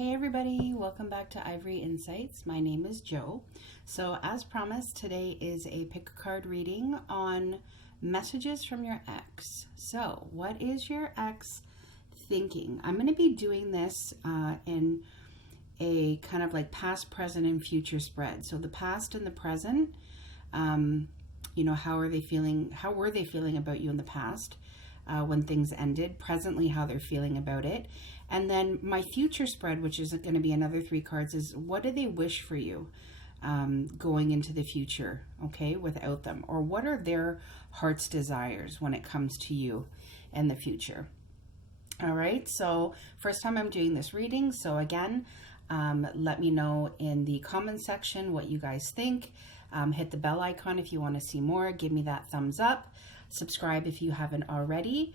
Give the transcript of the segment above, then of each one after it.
Hey everybody, welcome back to Ivory Insights. My name is Jo. So as promised, today is a pick a card reading on messages from your ex. So what is your ex thinking? I'm going to be doing this in a kind of like past, present, and future spread. So the past and the present, how are they feeling? How were they feeling about you in the past when things ended? Presently, how they're feeling about it. And then my future spread, which is going to be another 3 cards, is what do they wish for you going into the future, okay, without them? Or what are their heart's desires when it comes to you in the future? All right, so first time I'm doing this reading. So again, let me know in the comment section what you guys think. Hit the bell icon if you want to see more. Give me that thumbs up. Subscribe if you haven't already.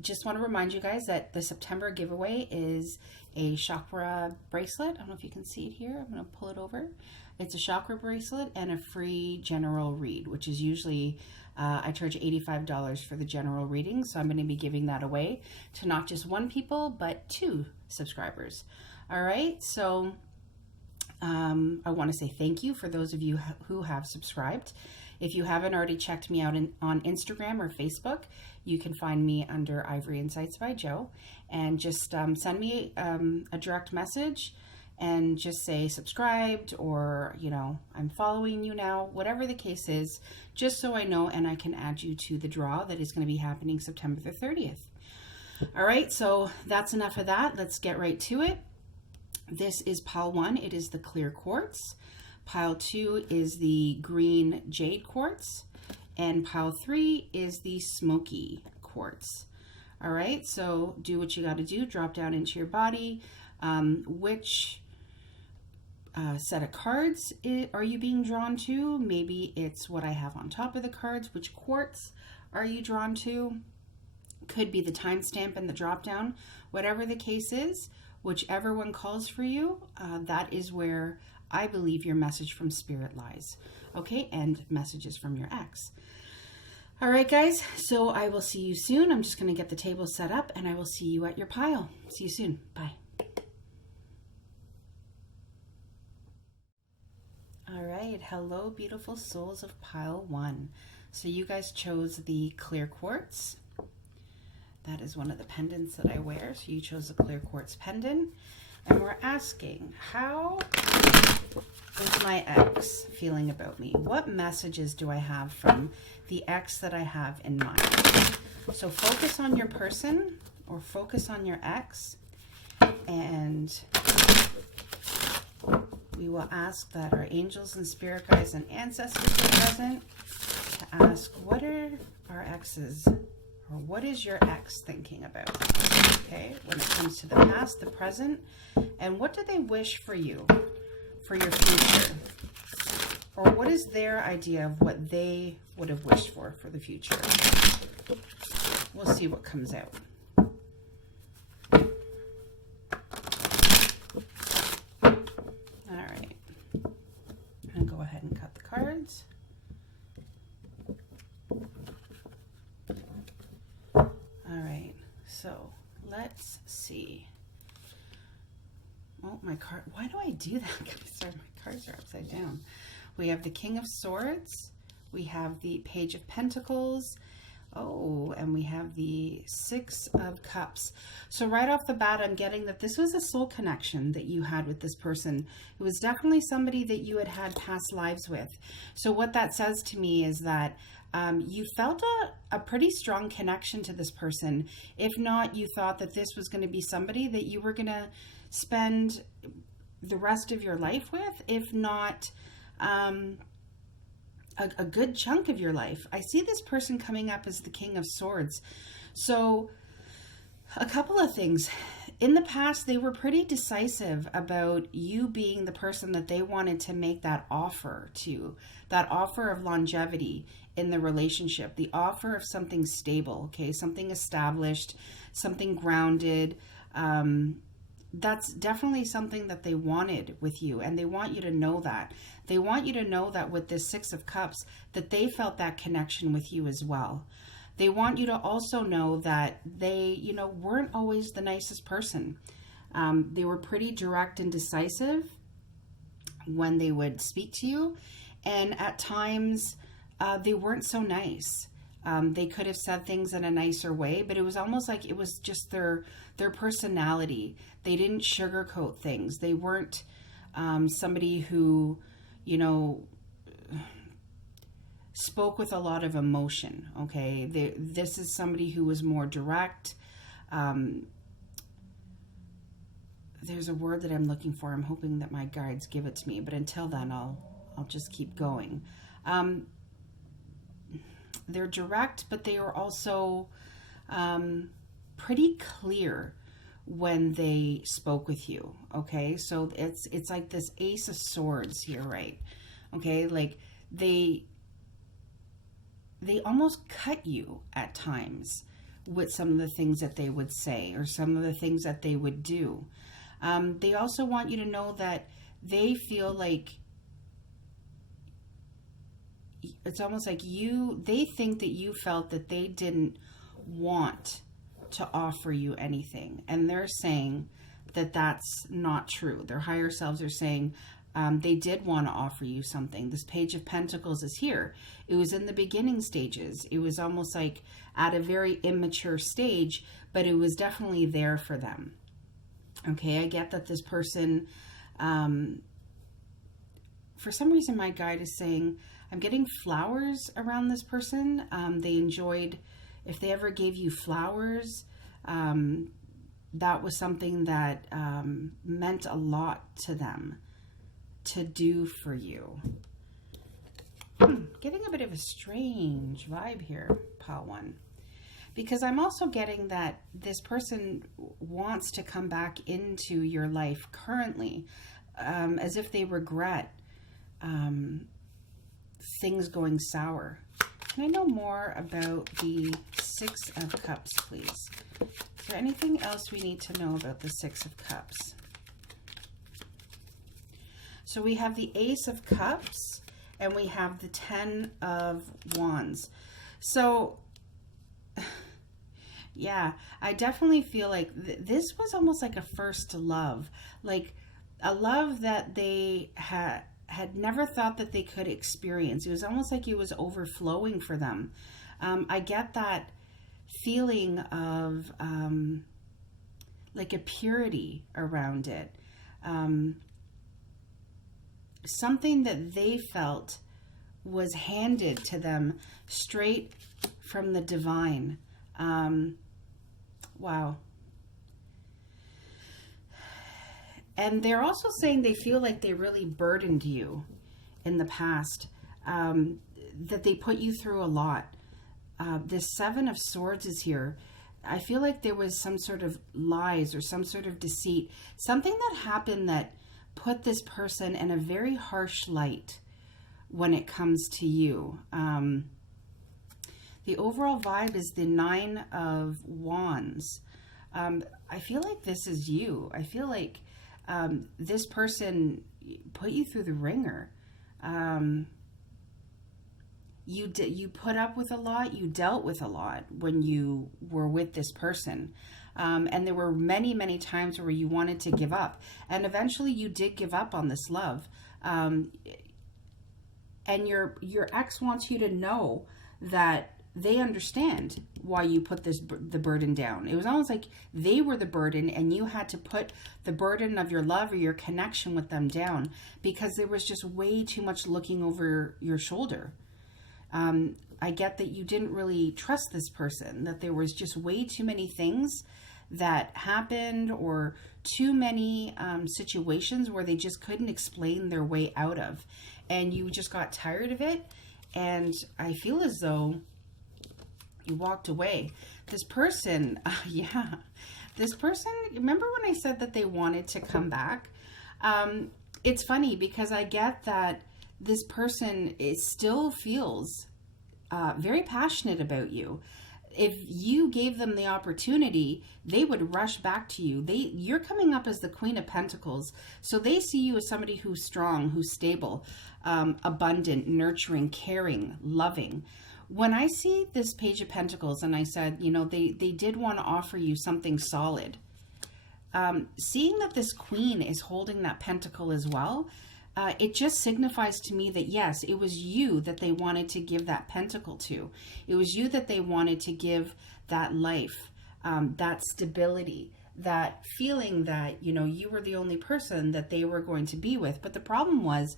Just want to remind you guys that the September giveaway is a chakra bracelet. I don't know if you can see it here. I'm going to pull it over. It's a chakra bracelet and a free general read, which is usually, I charge $85 for the general reading. So I'm going to be giving that away to not just 1 people, but 2 subscribers. All right. So I want to say thank you for those of you who have subscribed. If you haven't already checked me out on Instagram or Facebook, you can find me under Ivory Insights by Jo, and just send me a direct message and just say subscribed, or, I'm following you now, whatever the case is, just so I know and I can add you to the draw that is going to be happening September the 30th. All right, so that's enough of that. Let's get right to it. This is pile 1. It is the clear quartz. Pile 2 is the green jade quartz, and pile 3 is the smoky quartz. All right, so do what you got to do. Drop down into your body. Which set of cards are you being drawn to? Maybe it's what I have on top of the cards. Which quartz are you drawn to? Could be the timestamp and the drop down. Whatever the case is, whichever one calls for you, that is where I believe your message from Spirit lies. Okay, and messages from your ex. All right, guys, so I will see you soon. I'm just going to get the table set up, and I will see you at your pile. See you soon. Bye. All right, hello, beautiful souls of pile 1. So you guys chose the clear quartz. That is one of the pendants that I wear. So you chose the clear quartz pendant. And we're asking, how is my ex feeling about me? What messages do I have from the ex that I have in mind? So focus on your person, or focus on your ex, and we will ask that our angels and spirit guides and ancestors are present to ask, what are our exes, or what is your ex thinking about? Okay, when it comes to the past, the present, and what do they wish for you, for your future? Or what is their idea of what they would have wished for the future? We'll see what comes out. All right, I'm gonna go ahead and cut the cards. All right, so let's see. Oh, my card. Why do I do that? Sorry, my cards are upside down. We have the King of Swords. We have the Page of Pentacles. Oh, and we have the 6 of Cups. So right off the bat, I'm getting that this was a soul connection that you had with this person. It was definitely somebody that you had had past lives with. So what that says to me is that you felt a pretty strong connection to this person. If not, you thought that this was going to be somebody that you were going to spend the rest of your life with, if not a good chunk of your life. I see this person coming up as the King of Swords. So a couple of things. In the past, they were pretty decisive about you being the person that they wanted to make that offer to, that offer of longevity in the relationship, the offer of something stable, okay, something established, something grounded. That's definitely something that they wanted with you, and they want you to know that. They want you to know that with this 6 of Cups, that they felt that connection with you as well. They want you to also know that they, weren't always the nicest person. They were pretty direct and decisive when they would speak to you. And at times, they weren't so nice. They could have said things in a nicer way, but it was almost like it was just their personality. They didn't sugarcoat things. They weren't somebody who, you know, spoke with a lot of emotion. Okay, this is somebody who was more direct. There's a word that I'm looking for. I'm hoping that my guides give it to me, but until then, I'll just keep going. They're direct, but they are also pretty clear when they spoke with you. Okay, so it's like this Ace of Swords here, right? Okay, like they almost cut you at times with some of the things that they would say or some of the things that they would do. They also want you to know that they feel like it's almost like they think that you felt that they didn't want to offer you anything. And they're saying that that's not true. Their higher selves are saying they did want to offer you something. This Page of Pentacles is here. It was in the beginning stages. It was almost like at a very immature stage, but it was definitely there for them. Okay, I get that this person, for some reason my guide is saying, I'm getting flowers around this person. They enjoyed, if they ever gave you flowers, that was something that meant a lot to them to do for you. Getting a bit of a strange vibe here, Pile 1. Because I'm also getting that this person wants to come back into your life currently, as if they regret things going sour. Can I know more about the Six of Cups, please? Is there anything else we need to know about the Six of Cups? So we have the Ace of Cups and we have the Ten of Wands. So yeah, I definitely feel like this was almost like a first love, like a love that they had never thought that they could experience. It was almost like it was overflowing for them. I get that feeling of like a purity around it. Something that they felt was handed to them straight from the divine. Wow. And they're also saying they feel like they really burdened you in the past, that they put you through a lot. This Seven of Swords is here. I feel like there was some sort of lies or some sort of deceit, something that happened that put this person in a very harsh light when it comes to you. The overall vibe is the Nine of Wands. I feel like this is you. I feel like this person put you through the ringer. You put up with a lot. You dealt with a lot when you were with this person. And there were many, many times where you wanted to give up. And eventually you did give up on this love. And your ex wants you to know that they understand why you put the burden down. It was almost like they were the burden and you had to put the burden of your love or your connection with them down because there was just way too much looking over your shoulder. I get that you didn't really trust this person, that there was just way too many things that happened or too many situations where they just couldn't explain their way out of. And you just got tired of it. And I feel as though you walked away. This person, this person, remember when I said that they wanted to come back? It's funny because I get that this person still feels very passionate about you. If you gave them the opportunity, they would rush back to you. You're coming up as the Queen of Pentacles, so they see you as somebody who's strong, who's stable, abundant, nurturing, caring, loving. When I see this Page of Pentacles and I said, you know, they did want to offer you something solid, seeing that this queen is holding that pentacle as well, it just signifies to me that yes, it was you that they wanted to give that pentacle to. It was you that they wanted to give that life, that stability, that feeling that, you know, you were the only person that they were going to be with. But the problem is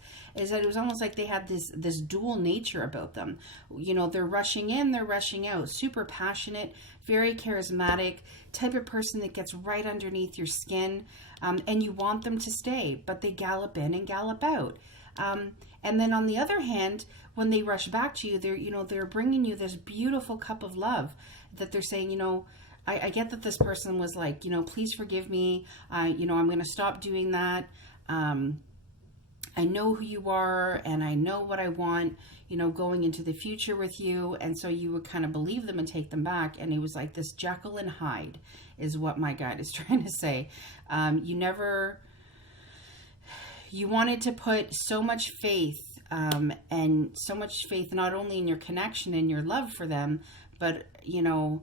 that it was almost like they had this dual nature about them. You know, they're rushing in, they're rushing out, super passionate, very charismatic, type of person that gets right underneath your skin, and you want them to stay, but they gallop in and gallop out. And then on the other hand, when they rush back to you, they're bringing you this beautiful cup of love that they're saying, you know, I get that this person was like, you know, please forgive me. I'm going to stop doing that. I know who you are and I know what I want, you know, going into the future with you. And so you would kind of believe them and take them back. And it was like this Jekyll and Hyde is what my guide is trying to say. You wanted to put so much faith, and so much faith, not only in your connection and your love for them, but, you know,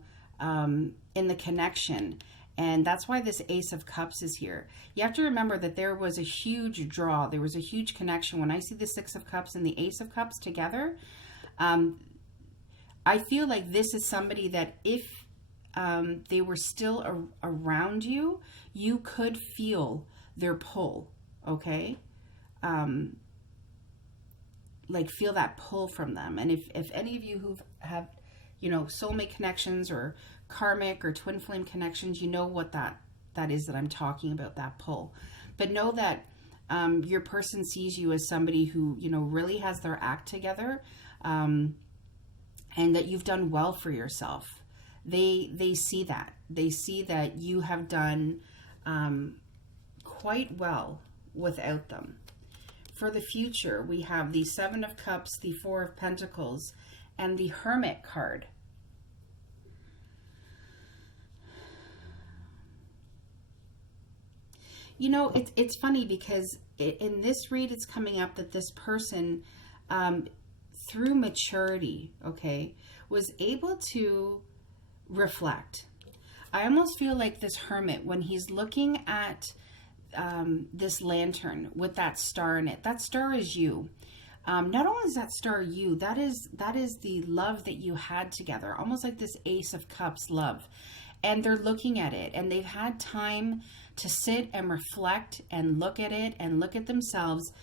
in the connection. And that's why this Ace of Cups is here. You have to remember that there was a huge draw. There was a huge connection. When I see the Six of Cups and the Ace of Cups together, I feel like this is somebody that if they were still around you, you could feel their pull, okay? Like feel that pull from them. And if any of you who have, you know, soulmate connections or karmic or twin flame connections, you know what that is that I'm talking about, that pull. But know that your person sees you as somebody who, you know, really has their act together, and that you've done well for yourself. They see that. They see that you have done quite well without them. For the future, we have the Seven of Cups, the Four of Pentacles, and the Hermit card. You know, it's funny because in this read, it's coming up that this person, through maturity, okay, was able to reflect. I almost feel like this hermit, when he's looking at this lantern with that star in it, that star is you. Not only is that star you, that is the love that you had together, almost like this Ace of Cups love. And they're looking at it, and they've had time to sit and reflect and look at it and look at themselves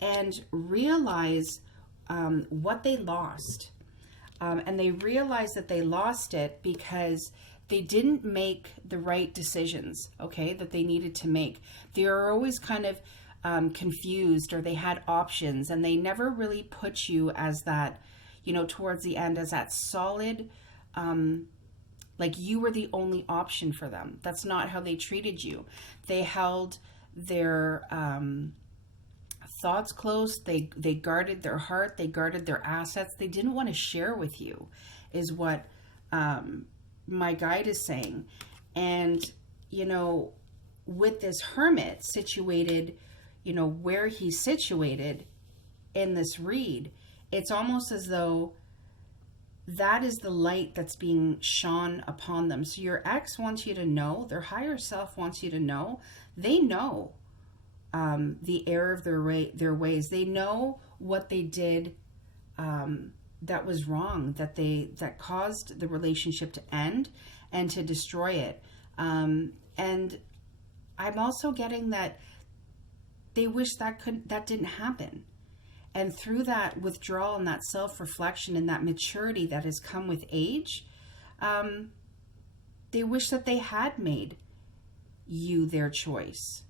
and realize what they lost. And they realize that they lost it because they didn't make the right decisions, okay, that they needed to make. They were always kind of confused, or they had options, and they never really put you as that, you know, towards the end, as that solid, like you were the only option for them. That's not how they treated you. They held their thoughts close. They guarded their heart. They guarded their assets. They didn't want to share with you, is what my guide is saying. And, you know, with this hermit situated, you know, where he's situated in this read, it's almost as though that is the light that's being shone upon them. So your ex wants you to know, their higher self wants you to know, they know the error of their ways. They know what they did that was wrong, that caused the relationship to end and to destroy it. And I'm also getting that they wish that didn't happen. And through that withdrawal and that self-reflection and that maturity that has come with age, they wish that they had made you their choice.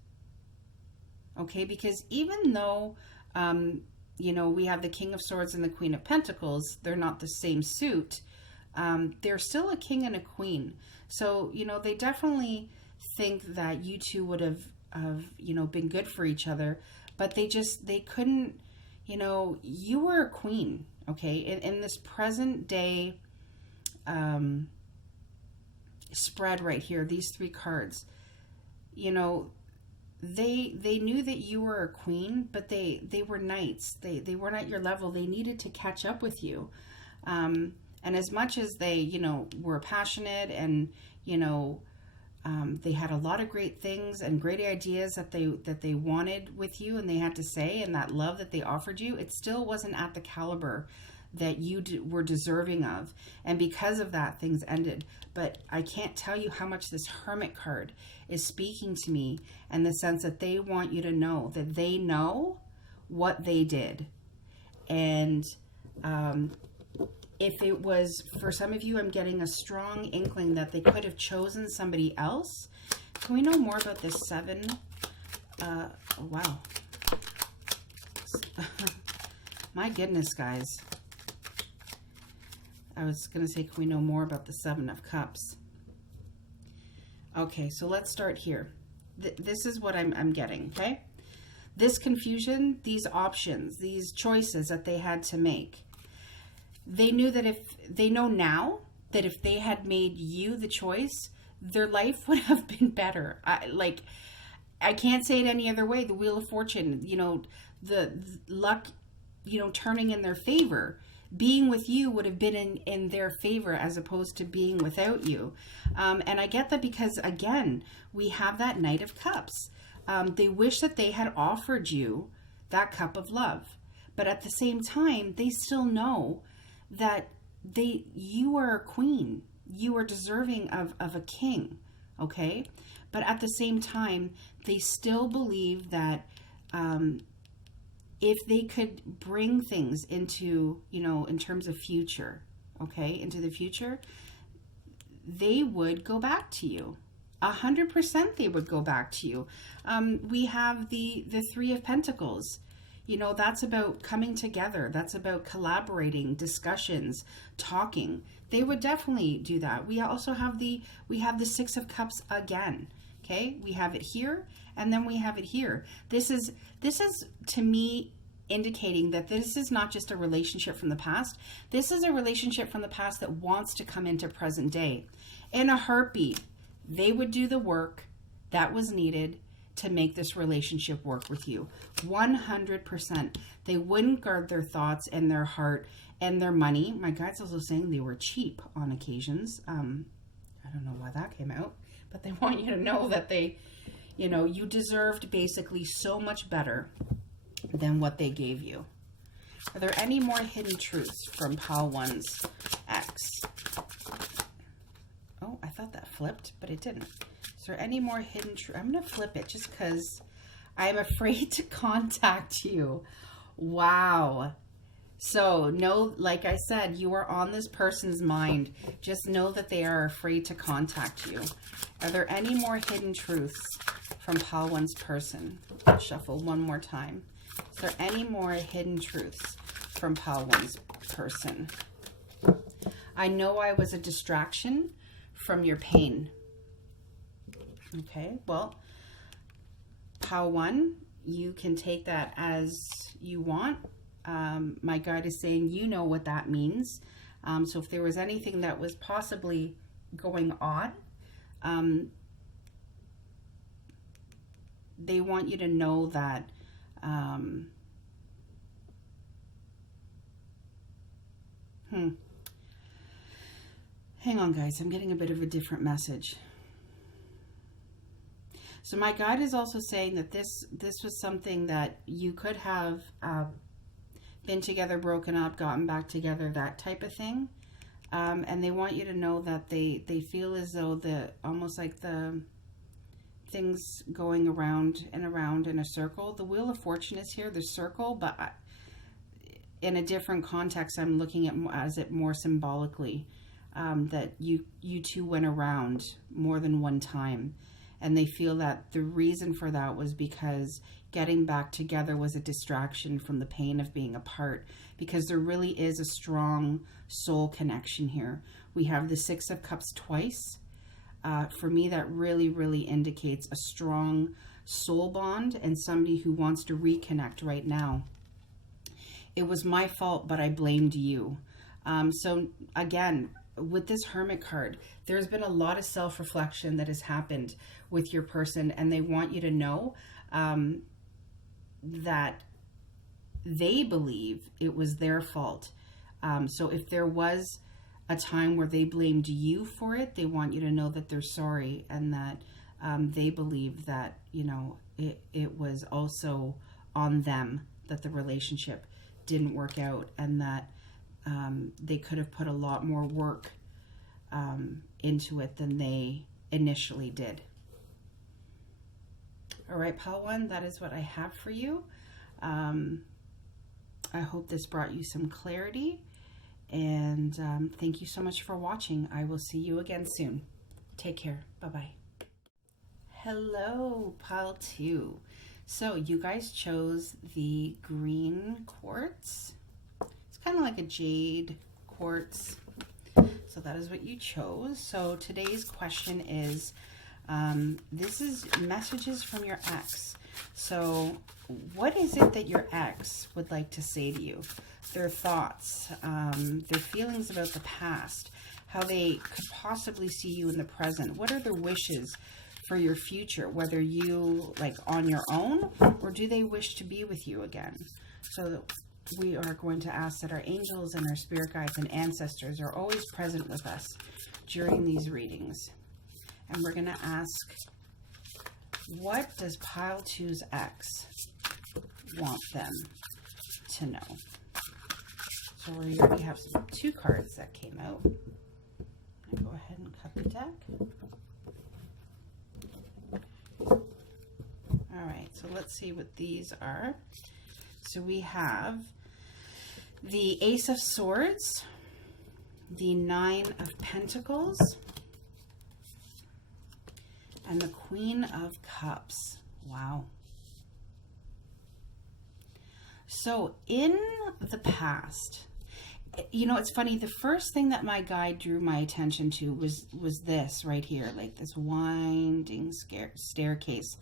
Okay, because even though, you know, we have the King of Swords and the Queen of Pentacles, they're not the same suit, they're still a king and a queen. So, you know, they definitely think that you two would have, you know, been good for each other, but they couldn't. You know, you were a queen, okay? In this present day spread right here, these three cards, you know, they knew that you were a queen, but they were knights. They weren't at your level. They needed to catch up with you. And as much as they, you know, were passionate and, you know, They had a lot of great things and great ideas that they wanted with you, and they had to say, and that love that they offered you, it still wasn't at the caliber that you were deserving of. And because of that, things ended. But I can't tell you how much this Hermit card is speaking to me, in the sense that they want you to know that they know what they did. And if it was, for some of you, I'm getting a strong inkling that they could have chosen somebody else. Can we know more about this 7? Oh, wow. My goodness, guys. I was going to say, can we know more about the 7 of Cups? Okay, so let's start here. This is what I'm getting, okay? This confusion, these options, these choices that they had to make. They knew that they know now that if they had made you the choice, their life would have been better. I can't say it any other way. The Wheel of Fortune, the luck, turning in their favor. Being with you would have been in their favor as opposed to being without you. And I get that because, again, we have that Knight of Cups. They wish that they had offered you that cup of love. But at the same time, they still know that you are a queen. You are deserving of a king, okay? But at the same time, they still believe that if they could bring things into, in terms of future, okay, into the future, they would go back to you. 100% they would go back to you. We have the 3 of Pentacles. That's about coming together. That's about collaborating, discussions, talking. They would definitely do that. We also have the 6 of Cups again. Okay, we have it here, and then we have it here. This is to me indicating that this is not just a relationship from the past. This is a relationship from the past that wants to come into present day. In a heartbeat, they would do the work that was needed to make this relationship work with you. 100%. They wouldn't guard their thoughts and their heart and their money. My guide's also saying they were cheap on occasions. I don't know why that came out, but they want you to know that you deserved basically so much better than what they gave you. Are there any more hidden truths from Pile 1's ex? Oh, I thought that flipped, but it didn't. Is there any more hidden truth? I'm going to flip it just because I'm afraid to contact you. Wow. So, no, like I said, you are on this person's mind. Just know that they are afraid to contact you. Are there any more hidden truths from Pile 1's person? I'll shuffle one more time. Is there any more hidden truths from Pile 1's person? I know I was a distraction from your pain. Okay, well, Pile 1, you can take that as you want. My guide is saying you know what that means. So if there was anything that was possibly going on, they want you to know that hang on, guys, I'm getting a bit of a different message. So my guide is also saying that this was something that you could have been together, broken up, gotten back together, that type of thing. And they want you to know that they feel as though almost like the things going around and around in a circle. The Wheel of Fortune is here, the circle, but in a different context, I'm looking at it more symbolically, that you two went around more than one time. And they feel that the reason for that was because getting back together was a distraction from the pain of being apart, because there really is a strong soul connection here. We have the 6 of Cups twice. For me, that really, really indicates a strong soul bond and somebody who wants to reconnect right now. It was my fault, but I blamed you. So again, with this Hermit card, there's been a lot of self-reflection that has happened with your person, and they want you to know that they believe it was their fault. So if there was a time where they blamed you for it. They want you to know that they're sorry, and that they believe that, you know, it was also on them that the relationship didn't work out, and that they could have put a lot more work into it than they initially did. All right, Pile 1, that is what I have for you. I hope this brought you some clarity, and thank you so much for watching. I will see you again soon. Take care. Bye-bye. Hello, Pile 2. So you guys chose the green quartz. It's kind of like a jade quartz. So that is what you chose. So today's question is, this is messages from your ex. So what is it that your ex would like to say to you? Their thoughts, their feelings about the past, how they could possibly see you in the present. What are their wishes for your future, whether you like on your own, or do they wish to be with you again? So we are going to ask that our angels and our spirit guides and ancestors are always present with us during these readings. And we're going to ask, what does Pile 2's ex want them to know? So we already have 2 cards that came out. I'm going to go ahead and cut the deck. All right, so let's see what these are. So we have the Ace of Swords, the 9 of Pentacles, and the Queen of Cups. Wow. So in the past, you know, it's funny, the first thing that my guide drew my attention to was this right here, like this winding staircase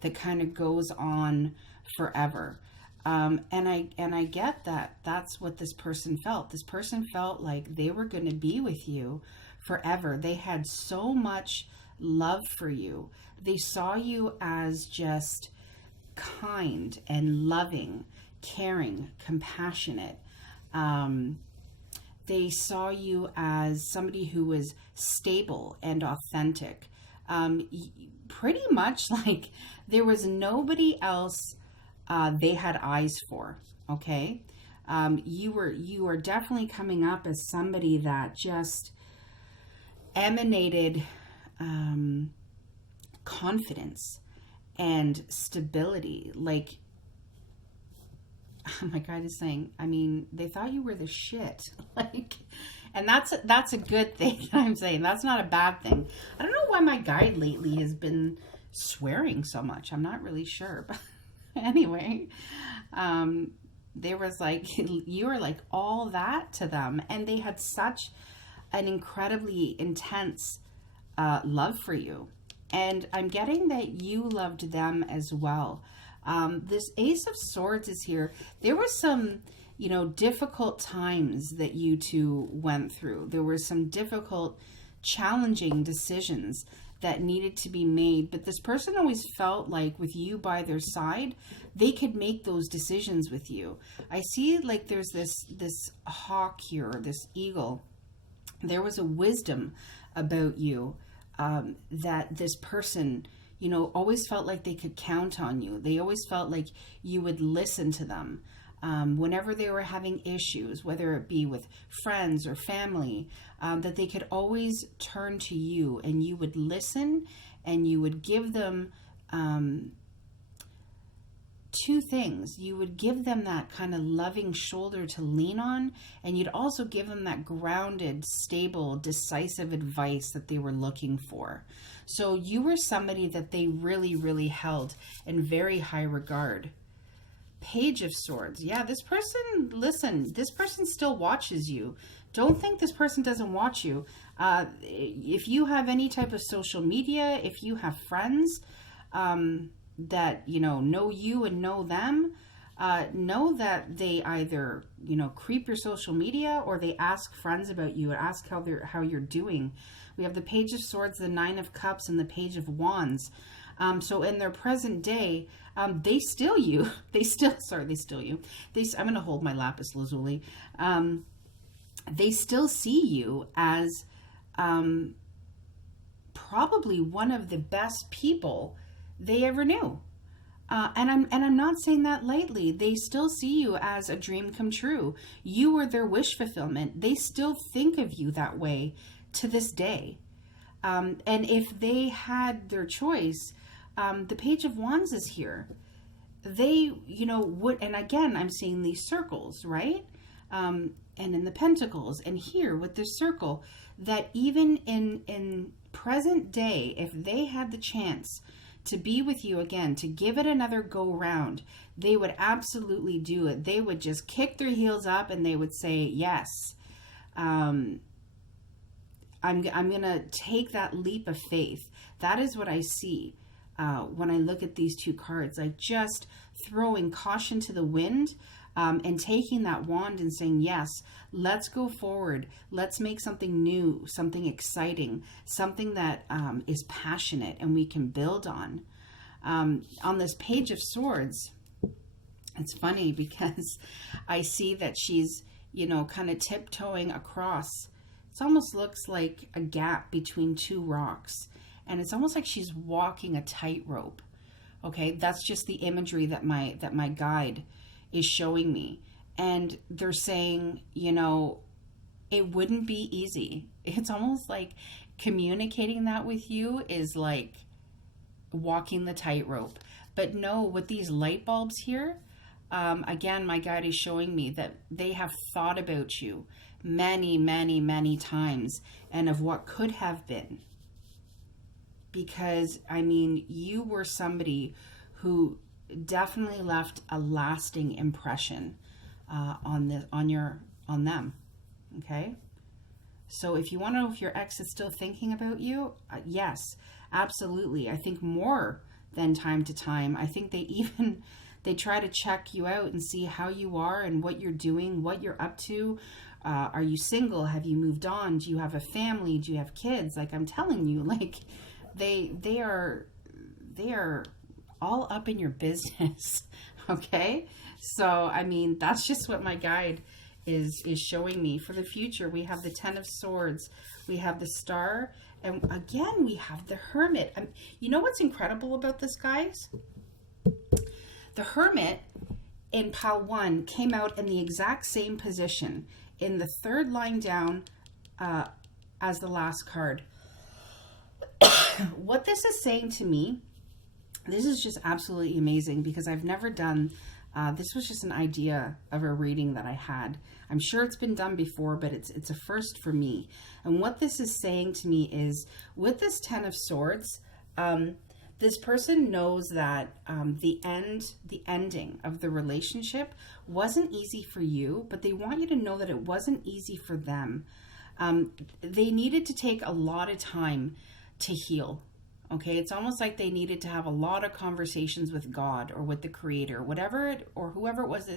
that kind of goes on forever. And I get that that's what this person felt. This person felt like they were going to be with you forever. They had so much love for you. They saw you as just kind and loving, caring, compassionate. They saw you as somebody who was stable and authentic. Pretty much like there was nobody else they had eyes for. Okay, you were definitely coming up as somebody that just emanated confidence and stability. Like, my guide is saying, I mean, they thought you were the shit. Like, and that's a good thing. I'm saying that's not a bad thing. I don't know why my guide lately has been swearing so much. I'm not really sure, but anyway, there was like, you were like all that to them, and they had such an incredibly intense love for you. And I'm getting that you loved them as well. This Ace of Swords is here. There were some, you know, difficult times that you two went through. There were some difficult, challenging decisions that needed to be made. But this person always felt like with you by their side, they could make those decisions with you. I see like there's this hawk here, this eagle. There was a wisdom about you that this person, you know, always felt like they could count on you. They always felt like you would listen to them whenever they were having issues, whether it be with friends or family, that they could always turn to you, and you would listen, and you would give them 2 things. You would give them that kind of loving shoulder to lean on, and you'd also give them that grounded, stable, decisive advice that they were looking for. So you were somebody that they really, really held in very high regard. Page of Swords. Yeah, this person, listen, this person still watches you. Don't think this person doesn't watch you. If you have any type of social media, if you have friends that, you know you and know them, know that they either, you know, creep your social media, or they ask friends about you and ask how you're doing. We have the Page of Swords, the 9 of Cups, and the Page of Wands. So in their present day, they steal you. They steal you. I'm going to hold my lapis lazuli. they still see you as probably one of the best people they ever knew. And I'm not saying that lightly. They still see you as a dream come true. You were their wish fulfillment. They still think of you that way to this day. And if they had their choice, the Page of Wands is here. They, would, and again, I'm seeing these circles, right? And in the Pentacles, and here with this circle, that even in present day, if they had the chance to be with you again, to give it another go round, they would absolutely do it. They would just kick their heels up and they would say, yes, I'm going to take that leap of faith. That is what I see when I look at these two cards. Like just throwing caution to the wind and taking that wand and saying, yes, let's go forward. Let's make something new, something exciting, something that is passionate and we can build on. On this Page of Swords, it's funny because I see that she's, kind of tiptoeing across. It almost looks like a gap between two rocks. And it's almost like she's walking a tightrope. Okay, that's just the imagery that my guide is showing me. And they're saying, it wouldn't be easy. It's almost like communicating that with you is like walking the tightrope. But no, with these light bulbs here, again, my guide is showing me that they have thought about you many, many, many times and of what could have been. Because, you were somebody who definitely left a lasting impression on them. Okay? So if you want to know if your ex is still thinking about you, yes, absolutely. I think more than time to time. I think they try to check you out and see how you are and what you're doing, what you're up to. Are you single? Have you moved on? Do you have a family? Do you have kids? Like I'm telling you, like they are all up in your business. Okay? So, that's just what my guide is showing me for the future. We have the Ten of Swords, we have the Star, and again, we have the Hermit. You know what's incredible about this, guys? The Hermit in pile 1 came out in the exact same position in the third line down as the last card. What this is saying to me, this is just absolutely amazing because I've never done, this was just an idea of a reading that I had. I'm sure it's been done before, but it's a first for me. And what this is saying to me is, with this Ten of Swords, this person knows that the ending of the relationship wasn't easy for you, but they want you to know that it wasn't easy for them. They needed to take a lot of time to heal. Okay, it's almost like they needed to have a lot of conversations with God or with the Creator, or whoever it was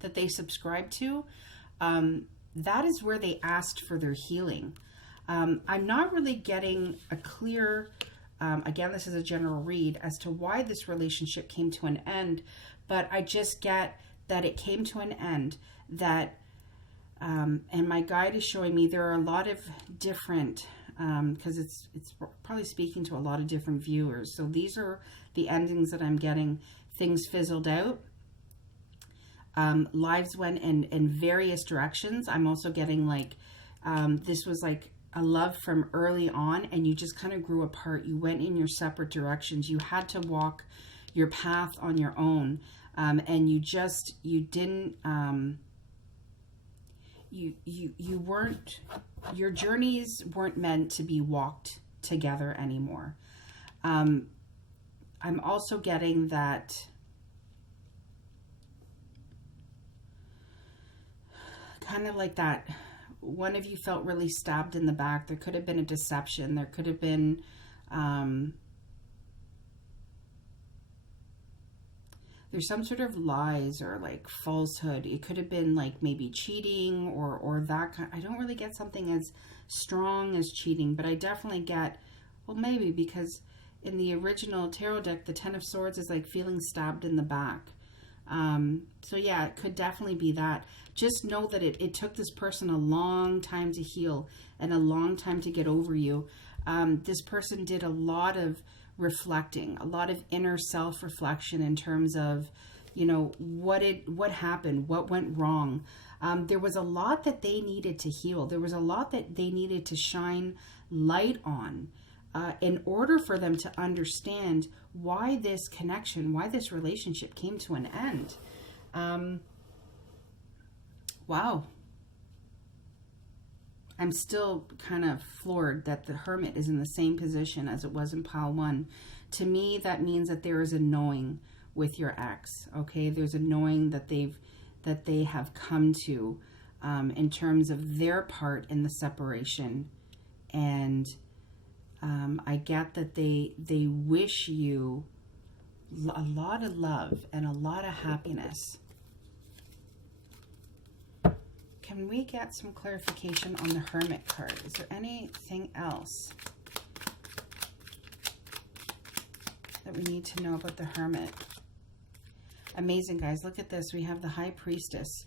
that they subscribed to. That is where they asked for their healing. I'm not really getting a clear, again, this is a general read, as to why this relationship came to an end, but I just get that it came to an end, that, and my guide is showing me there are a lot of different, because it's probably speaking to a lot of different viewers. So these are the endings that I'm getting. Things fizzled out. Lives went in various directions. I'm also getting like, this was like a love from early on and you just kind of grew apart. You went in your separate directions. You had to walk your path on your own. And you didn't, you weren't, your journeys weren't meant to be walked together anymore. I'm also getting that kind of like that one of you felt really stabbed in the back. There could have been a deception. There could have been there's some sort of lies or like falsehood. It could have been like maybe cheating or that kind. I don't really get something as strong as cheating, but I definitely get, well, maybe because in the original tarot deck, the Ten of Swords is like feeling stabbed in the back. So yeah, it could definitely be that. Just know that it took this person a long time to heal and a long time to get over you. This person did a lot of reflecting, a lot of inner self-reflection in terms of, what happened, what went wrong. There was a lot that they needed to heal. There was a lot that they needed to shine light on in order for them to understand why this connection, why this relationship came to an end. Wow. I'm still kind of floored that the Hermit is in the same position as it was in pile 1. To me, that means that there is a knowing with your ex, okay? There's a knowing that they have come to in terms of their part in the separation. And I get that they wish you a lot of love and a lot of happiness. Can we get some clarification on the Hermit card? Is there anything else that we need to know about the Hermit? Amazing, guys. Look at this. We have the High Priestess.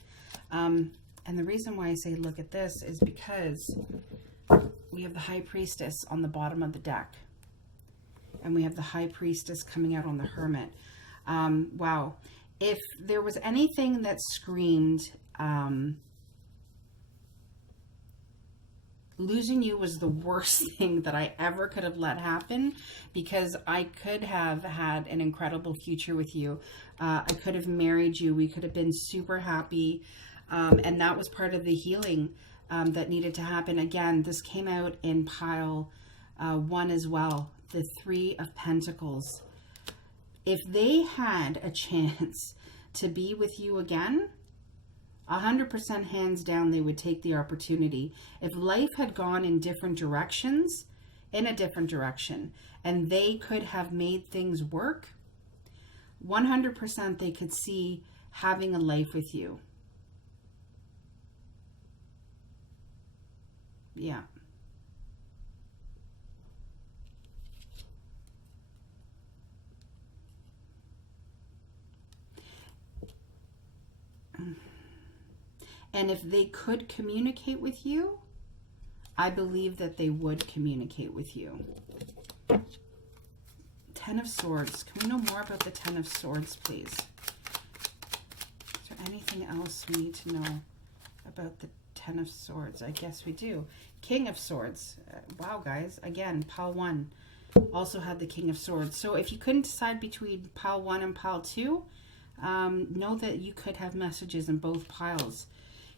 And the reason why I say look at this is because we have the High Priestess on the bottom of the deck. And we have the High Priestess coming out on the Hermit. Wow. If there was anything that screamed... losing you was the worst thing that I ever could have let happen, because I could have had an incredible future with you. I could have married you. We could have been super happy. And that was part of the healing that needed to happen. Again, this came out in pile 1 as well. The 3 of Pentacles. If they had a chance to be with you again, 100% hands down, they would take the opportunity. If life had gone in different directions, in a different direction, and they could have made things work, 100% they could see having a life with you. Yeah. And if they could communicate with you, I believe that they would communicate with you. 10 of Swords. Can we know more about the 10 of Swords, please? Is there anything else we need to know about the 10 of Swords? I guess we do. King of Swords. Wow, guys. Again, pile 1 also had the King of Swords. So if you couldn't decide between pile 1 and pile 2, know that you could have messages in both piles.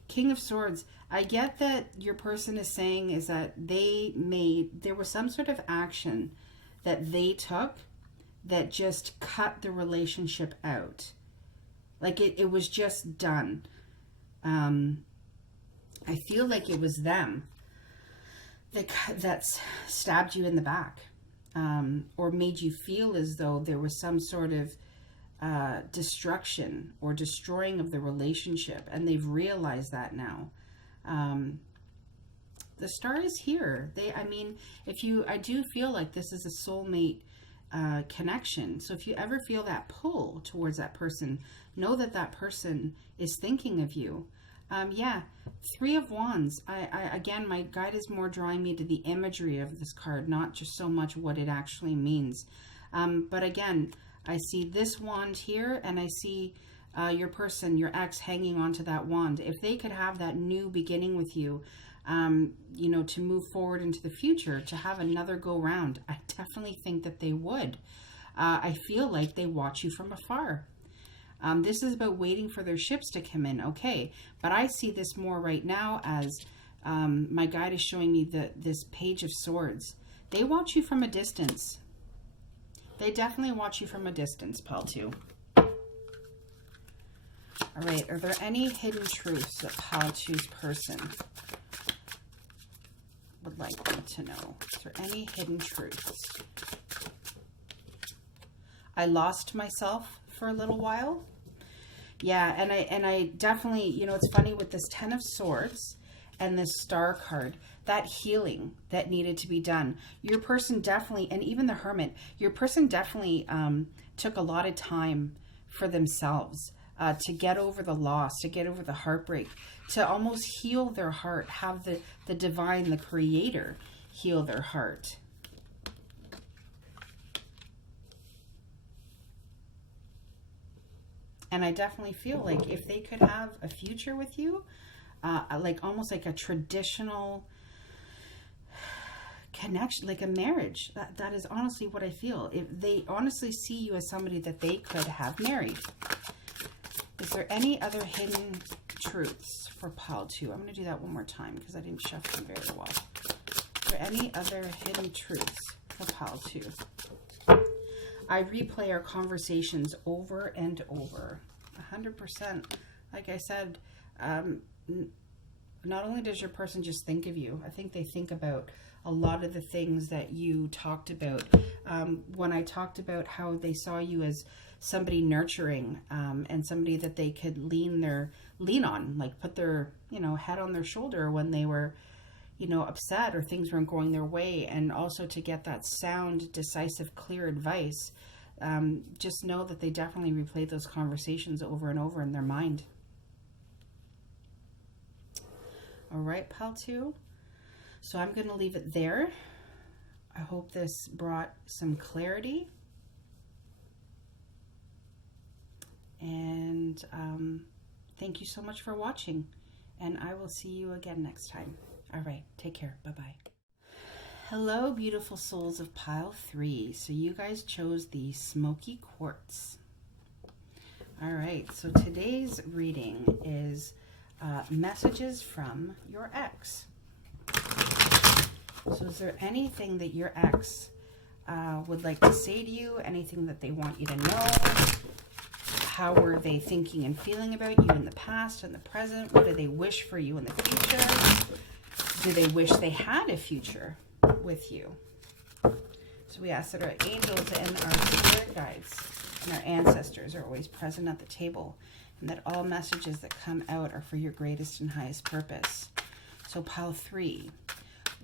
King of Swords. I get that your person is saying is that there was some sort of action that they took that just cut the relationship out. Like it was just done. I feel like it was them that stabbed you in the back, or made you feel as though there was some sort of destruction or destroying of the relationship, and they've realized that now. The Star is here. I do feel like this is a soulmate connection. So if you ever feel that pull towards that person, know that that person is thinking of you. Yeah, 3 of Wands. Again, my guide is more drawing me to the imagery of this card, not just so much what it actually means. But again, I see this wand here, and I see your person, your ex, hanging onto that wand. If they could have that new beginning with you, to move forward into the future, to have another go round, I definitely think that they would. I feel like they watch you from afar. This is about waiting for their ships to come in, okay? But I see this more right now as my guide is showing me this Page of Swords. They watch you from a distance. They definitely watch you from a distance, pile 2. All right, are there any hidden truths that pile 2's person would like me to know? Is there any hidden truths? I lost myself for a little while. Yeah, and I definitely, it's funny with this 10 of Swords and this Star card, that healing that needed to be done. Your person definitely, and even the Hermit, your person definitely took a lot of time for themselves. to get over the loss, to get over the heartbreak, to almost heal their heart, have the divine, the creator, heal their heart. And I definitely feel like if they could have a future with you, like almost like a traditional connection, like a marriage, that is honestly what I feel. If they honestly see you as somebody that they could have married. Is there any other hidden truths for pile 2? I'm going to do that one more time because I didn't shuffle them very well. Is there any other hidden truths for pile 2? I replay our conversations over and over. 100%. Like I said, not only does your person just think of you, I think they think about a lot of the things that you talked about. When I talked about how they saw you as somebody nurturing, and somebody that they could lean on, like put their, head on their shoulder when they were, upset or things weren't going their way, and also to get that sound, decisive, clear advice. Just know that they definitely replay those conversations over and over in their mind. All right, pile 2. So I'm going to leave it there. I hope this brought some clarity. And thank you so much for watching. And I will see you again next time. All right, take care. Bye-bye. Hello, beautiful souls of pile 3. So you guys chose the smoky quartz. All right, so today's reading is messages from your ex. So is there anything that your ex would like to say to you? Anything that they want you to know? How were they thinking and feeling about you in the past and the present? What do they wish for you in the future? Do they wish they had a future with you? So we ask that our angels and our spirit guides and our ancestors are always present at the table, and that all messages that come out are for your greatest and highest purpose. So pile 3,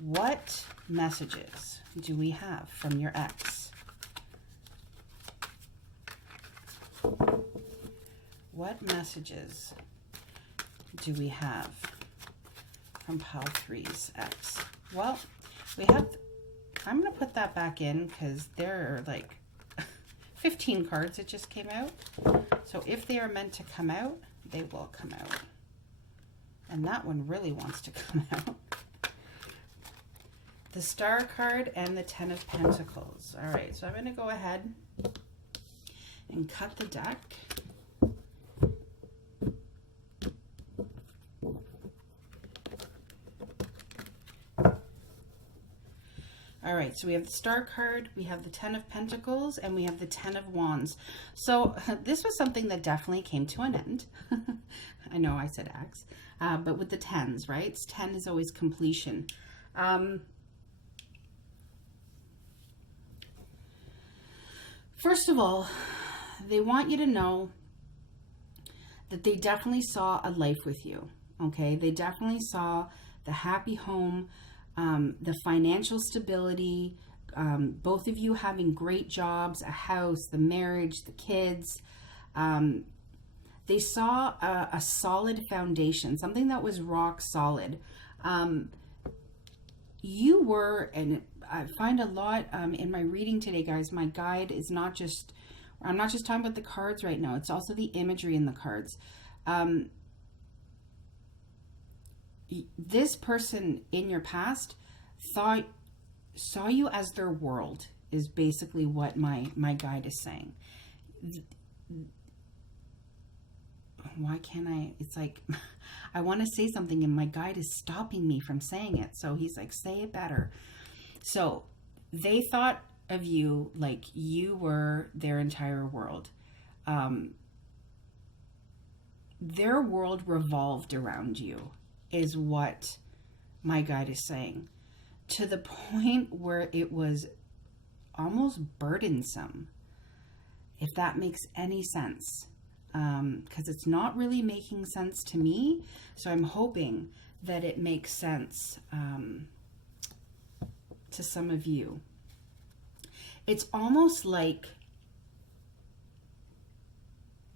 what messages do we have from your ex? What messages do we have from pile 3's ex? Well, we have, I'm going to put that back in because there are like 15 cards that just came out. So if they are meant to come out, they will come out. And that one really wants to come out. The Star card and the 10 of Pentacles. All right, so I'm going to go ahead and cut the deck. All right, so we have the Star card, we have the 10 of Pentacles, and we have the 10 of Wands. So this was something that definitely came to an end. I know I said X, but with the 10s, right? 10 is always completion. First of all, they want you to know that they definitely saw a life with you, okay? They definitely saw the happy home, the financial stability, both of you having great jobs, a house, the marriage, the kids. They saw a solid foundation, something that was rock solid. You were, and I find a lot in my reading today, guys, my guide is not just, I'm not just talking about the cards right now, it's also the imagery in the cards. This person in your past saw you as their world, is basically what my guide is saying. Why can't I? It's like, I want to say something and my guide is stopping me from saying it. So he's like, say it better. So they thought of you like you were their entire world. Their world revolved around you, is what my guide is saying, to the point where it was almost burdensome, if that makes any sense, because it's not really making sense to me. So I'm hoping that it makes sense to some of you. It's almost like,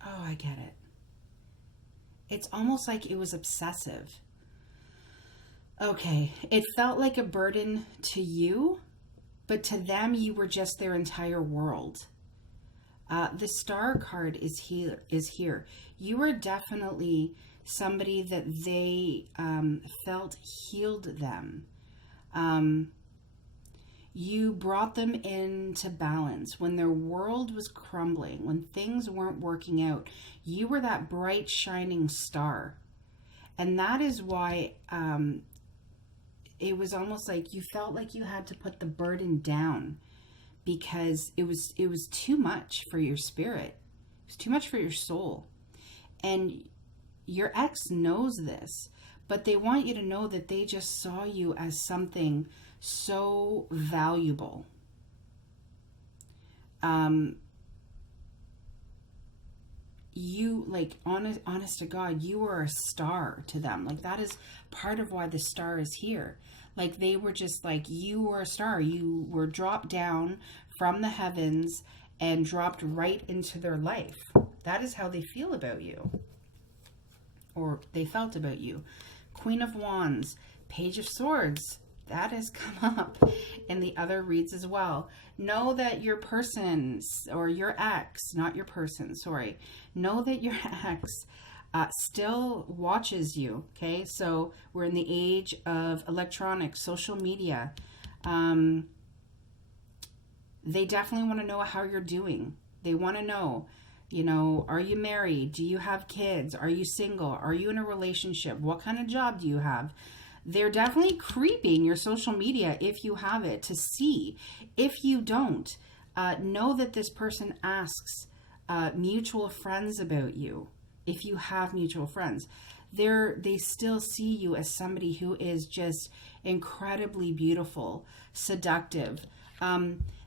oh, I get it. it's almost like it was obsessive. Okay, it felt like a burden to you, but to them, you were just their entire world. The star card is here. You were definitely somebody that they felt healed them. You brought them into balance when their world was crumbling, when things weren't working out. You were that bright, shining star. And that is why it was almost like you felt like you had to put the burden down, because it was too much for your spirit. It was too much for your soul. And your ex knows this, but they want you to know that they just saw you as something so valuable. You, like, honest to God, you were a star to them. Like, that is part of why the star is here. Like, they were just like, you were a star. You were dropped down from the heavens and dropped right into their life. That is how they feel about you, or they felt about you. Queen of Wands, Page of Swords, that has come up in the other reads as well. Know that your person, or your ex, not your person, sorry. Know that your ex still watches you, okay? So we're in the age of electronics, social media. They definitely want to know how you're doing. They want to know, you know, are you married? Do you have kids? Are you single? Are you in a relationship? What kind of job do you have? They're definitely creeping your social media if you have it to see. If you don't, know that this person asks mutual friends about you. If you have mutual friends, they still see you as somebody who is just incredibly beautiful, seductive.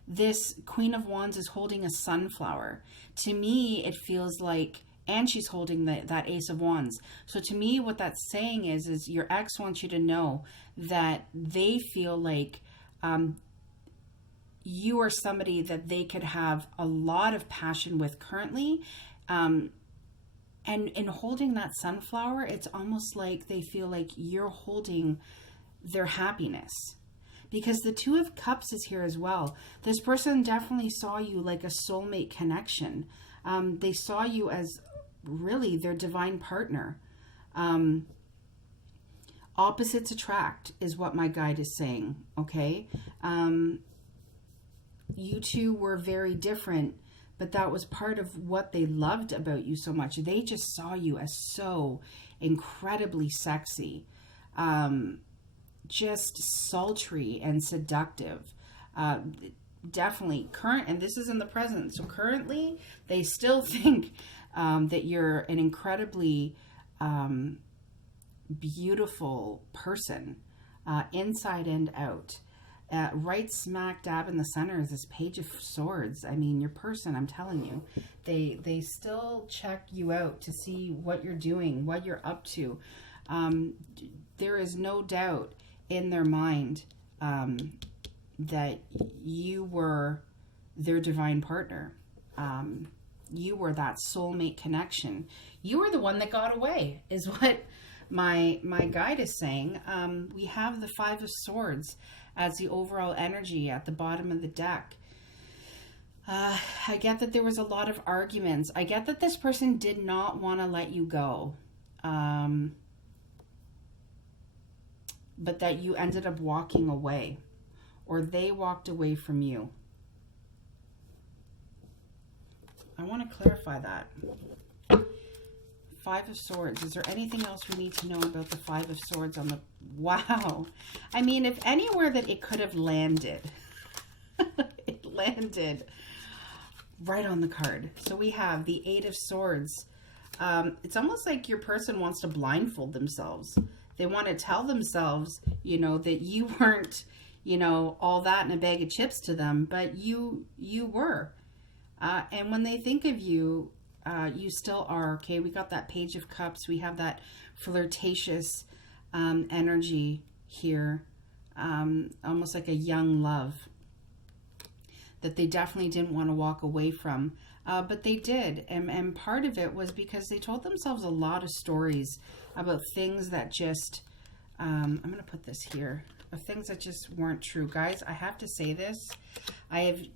This Queen of Wands is holding a sunflower. To me, it feels like, and she's holding that Ace of Wands. So to me, what that's saying is your ex wants you to know that they feel like you are somebody that they could have a lot of passion with currently. And in holding that sunflower, it's almost like they feel like you're holding their happiness. Because the Two of Cups is here as well. This person definitely saw you like a soulmate connection. They saw you as really their divine partner. Opposites attract is what my guide is saying, okay? You two were very different, but that was part of what they loved about you so much. They just saw you as so incredibly sexy, just sultry and seductive. Definitely current, and this is in the present. So currently, they still think that you're an incredibly beautiful person, inside and out. Right smack dab in the center is this Page of Swords. I mean, your person, I'm telling you, they still check you out to see what you're doing, what you're up to. There is no doubt in their mind that you were their divine partner. You were that soulmate connection. You were the one that got away, is what my guide is saying. We have the Five of Swords as the overall energy at the bottom of the deck. I get that there was a lot of arguments. I get that this person did not want to let you go. But that you ended up walking away, or they walked away from you. I want to clarify that. Five of Swords. Is there anything else we need to know about the Five of Swords on the... Wow. I mean, if anywhere that it could have landed, it landed right on the card. So we have the Eight of Swords. It's almost like your person wants to blindfold themselves. They want to tell themselves, you know, that you weren't, you know, all that in a bag of chips to them, but you were. And when they think of you, you still are. Okay, we got that Page of Cups. We have that flirtatious energy here, almost like a young love that they definitely didn't want to walk away from. But they did. And part of it was because they told themselves a lot of stories about things that just, I'm going to put this here, of things that just weren't true. Guys, I have to say this. It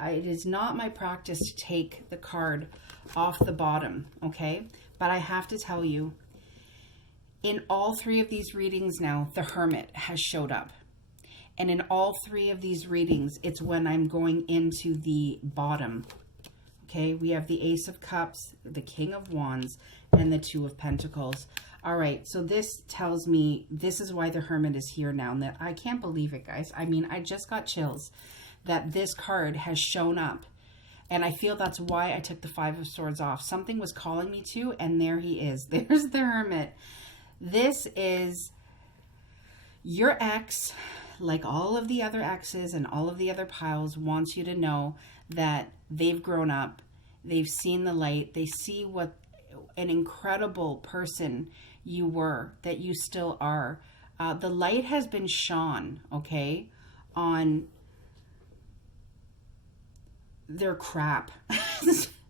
is not my practice to take the card off the bottom, okay? But I have to tell you, in all three of these readings now, the Hermit has showed up. And in all three of these readings, it's when I'm going into the bottom. Okay, we have the Ace of Cups, the King of Wands, and the Two of Pentacles. All right, so this tells me this is why the Hermit is here now. And that I can't believe it, guys. I mean, I just got chills that this card has shown up. And I feel that's why I took the Five of Swords off. Something was calling me to, and there he is. There's the Hermit. This is your ex, like all of the other exes and all of the other piles, wants you to know that they've grown up. They've seen the light. They see what an incredible person you were, that you still are. The light has been shone, okay, on their crap,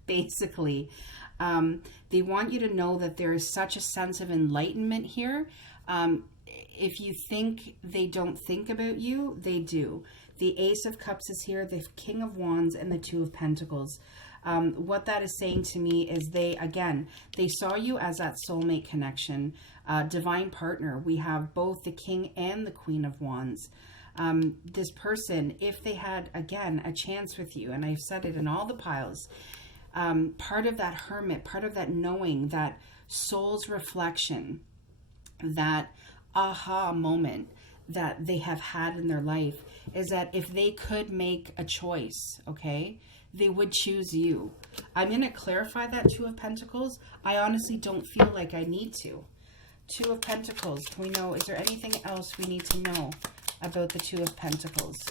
basically. They want you to know that there is such a sense of enlightenment here. If you think they don't think about you, they do. The Ace of Cups is here, the King of Wands, and the Two of Pentacles. What that is saying to me is they saw you as that soulmate connection, divine partner. We have both the King and the Queen of Wands. This person, if they had, again, a chance with you, and I've said it in all the piles, part of that Hermit, part of that knowing, that soul's reflection, that aha moment that they have had in their life is that if they could make a choice, okay, they would choose you. I'm going to clarify that Two of Pentacles. I honestly don't feel like I need to. Two of Pentacles. Can we know, is there anything else we need to know about the Two of Pentacles?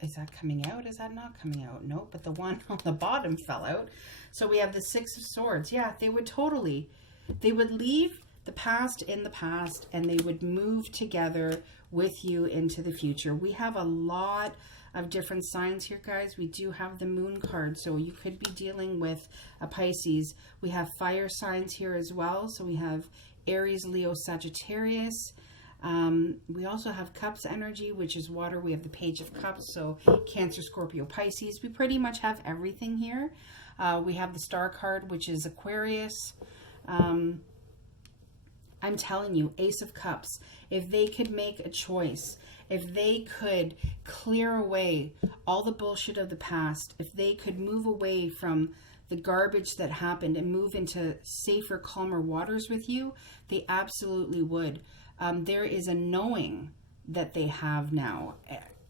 Is that coming out? Is that not coming out? Nope, but the one on the bottom fell out. So we have the Six of Swords. Yeah, they would leave the past in the past, and they would move together with you into the future. We have a lot of different signs here, guys. We do have the Moon card, so you could be dealing with a Pisces. We have fire signs here as well. So we have Aries, Leo, Sagittarius. We also have Cups energy, which is water. We have the Page of Cups, so Cancer, Scorpio, Pisces. We pretty much have everything here. We have the Star card, which is Aquarius. I'm telling you, Ace of Cups, if they could make a choice, if they could clear away all the bullshit of the past, if they could move away from the garbage that happened and move into safer, calmer waters with you, they absolutely would. There is a knowing that they have now,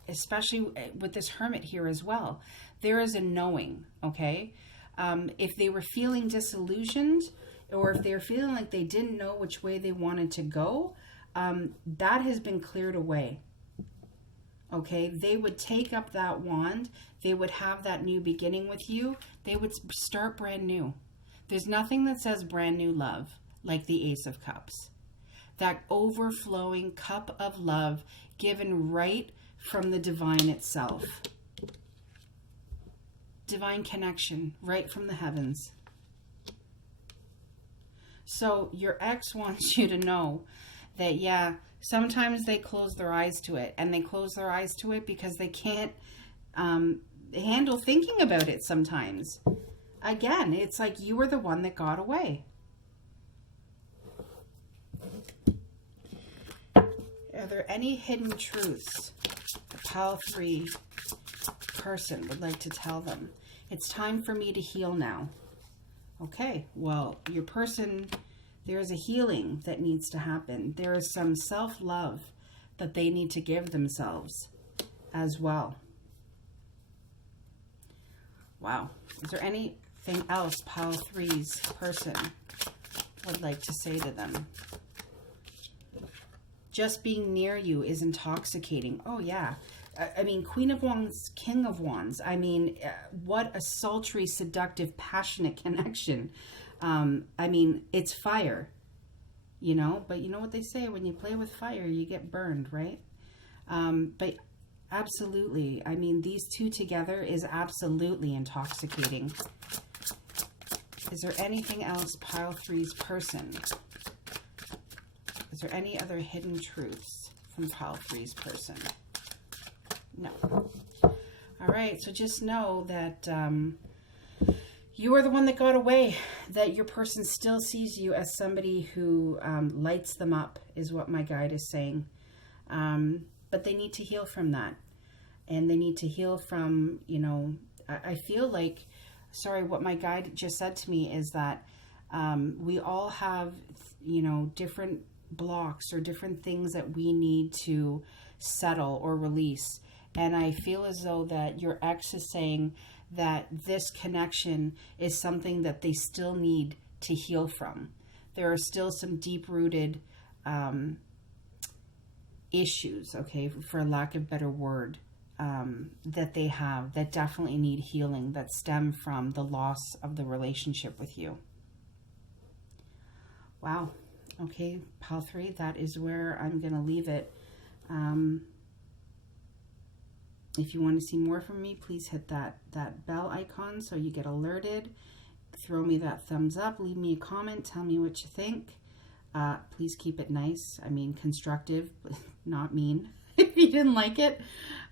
especially with this Hermit here as well. There is a knowing, okay? If they were feeling disillusioned, or if they're feeling like they didn't know which way they wanted to go, that has been cleared away. Okay, they would take up that wand. They would have that new beginning with you. They would start brand new. There's nothing that says brand new love like the Ace of Cups. That overflowing cup of love given right from the divine itself. Divine connection right from the heavens. So your ex wants you to know that, yeah, sometimes they close their eyes to it, and they close their eyes to it because they can't handle thinking about it sometimes. Again, it's like you were the one that got away. Are there any hidden truths the Pile 3 person would like to tell them? It's time for me to heal now. Okay, well, your person, there is a healing that needs to happen. There is some self-love that they need to give themselves as well. Wow. Is there anything else Pile 3's person would like to say to them? Just being near you is intoxicating. Oh, yeah. I mean, Queen of Wands, King of Wands. I mean, what a sultry, seductive, passionate connection. I mean, it's fire, you know, but you know what they say, when you play with fire, you get burned, right? But Absolutely. I mean, these two together is absolutely intoxicating. Is there anything else pile three's person? Is there any other hidden truths from pile three's person? No. All right, so just know that you are the one that got away, that your person still sees you as somebody who lights them up, is what my guide is saying. But they need to heal from that. And they need to heal from, you know, I feel like, sorry, what my guide just said to me is that we all have, you know, different blocks or different things that we need to settle or release. And I feel as though that your ex is saying that this connection is something that they still need to heal from. There are still some deep-rooted issues, okay, for lack of a better word, that they have that definitely need healing, that stem from the loss of the relationship with you. Wow. Okay, pile three, that is where I'm going to leave it. If you want to see more from me, please hit that bell icon so you get alerted. Throw me that thumbs up. Leave me a comment. Tell me what you think. Please keep it nice. I mean, constructive, not mean, if you didn't like it.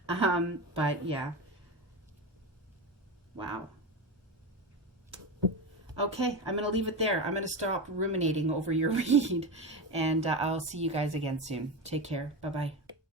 But yeah. Wow. Okay, I'm going to leave it there. I'm going to stop ruminating over your read. And I'll see you guys again soon. Take care. Bye-bye.